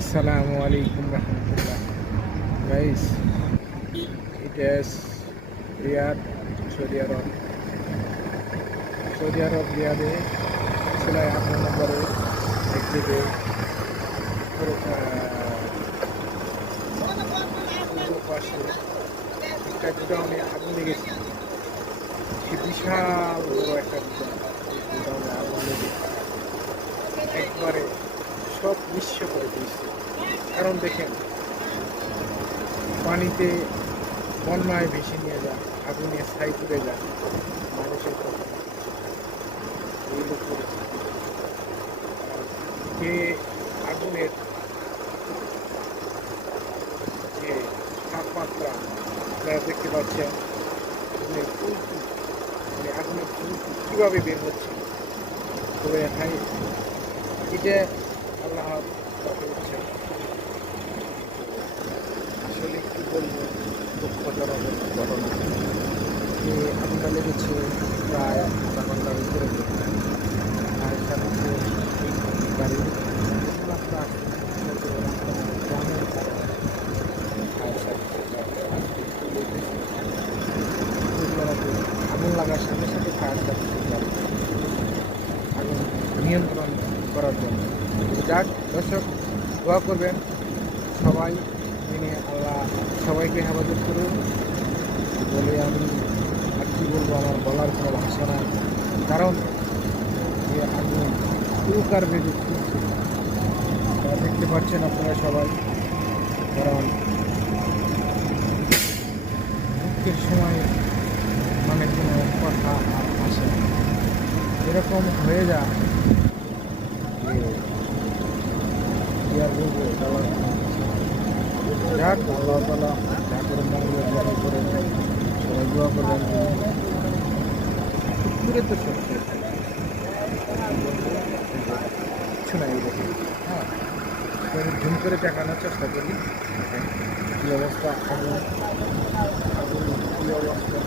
Assalamu alaikum warahmatullah. Guys, it is Riyadh, Saudi Arab. Saudi Arab Riyadh ছিল 8 নম্বরে একদিকে পাশে একটা গুডাউনে আগুন লেগেছে। সে বিশাল বড় একটা গুডাউনে আগুন লেগে একবারে সব নিঃস্ব করে দিয়েছে। কারণ দেখেন, পানিতে বন্যায় ভেসে নিয়ে যায়, আগুনে ছাই পুড়ে যায়, মানুষের কথা এই লোক করেছে। যে আগুনের যে তাপমাত্রা আপনারা দেখতে পাচ্ছেন, আগুনের ফুলকি মানে আগুনের ফুলকি কীভাবে বের হচ্ছে। তবে হাই এটা আল্লাহ হচ্ছে আসলে কী বলবো, দুঃখজনক ঘটনা। যে আগুনটা লেগেছে প্রায় আধা ঘন্টার উপরে, আর সাথে গাড়ি রাস্তা গ্রামের কারণে আগুন লাগার সাথে সাথে ফায়ার সার্ভিস আগুন নিয়ন্ত্রণ করার জন্য। যাক দর্শক, দোয়া করবেন সবাই, যিনি আল্লাহ সবাইকে হেফাজত করুন বলে আমি আর কী বলবো, আমার বলার কোনো ভাষা নাই। কারণ যে আগুন পুরুকার বেগে ছুটছে দেখতে পাচ্ছেন আপনারা সবাই। কারণ দুঃখের সময় মানে কোনো কথা আর আসে না, এরকম হয়ে যায় যে আর বলবো বলার কোনো ভাষা নাই। যাক আল্লাহ তাআলা যা করে মঙ্গলের জন্য করে সবাই দোয়া করবেন। দূরে তো সব শেষ, কিছু নাই দেখি। হ্যাঁ, আমি ঝুম করে দেখানোর চেষ্টা করি কী অবস্থা, আগুন আগুন কী অবস্থা।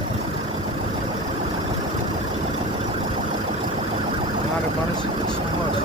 আমার মানসিক সাহস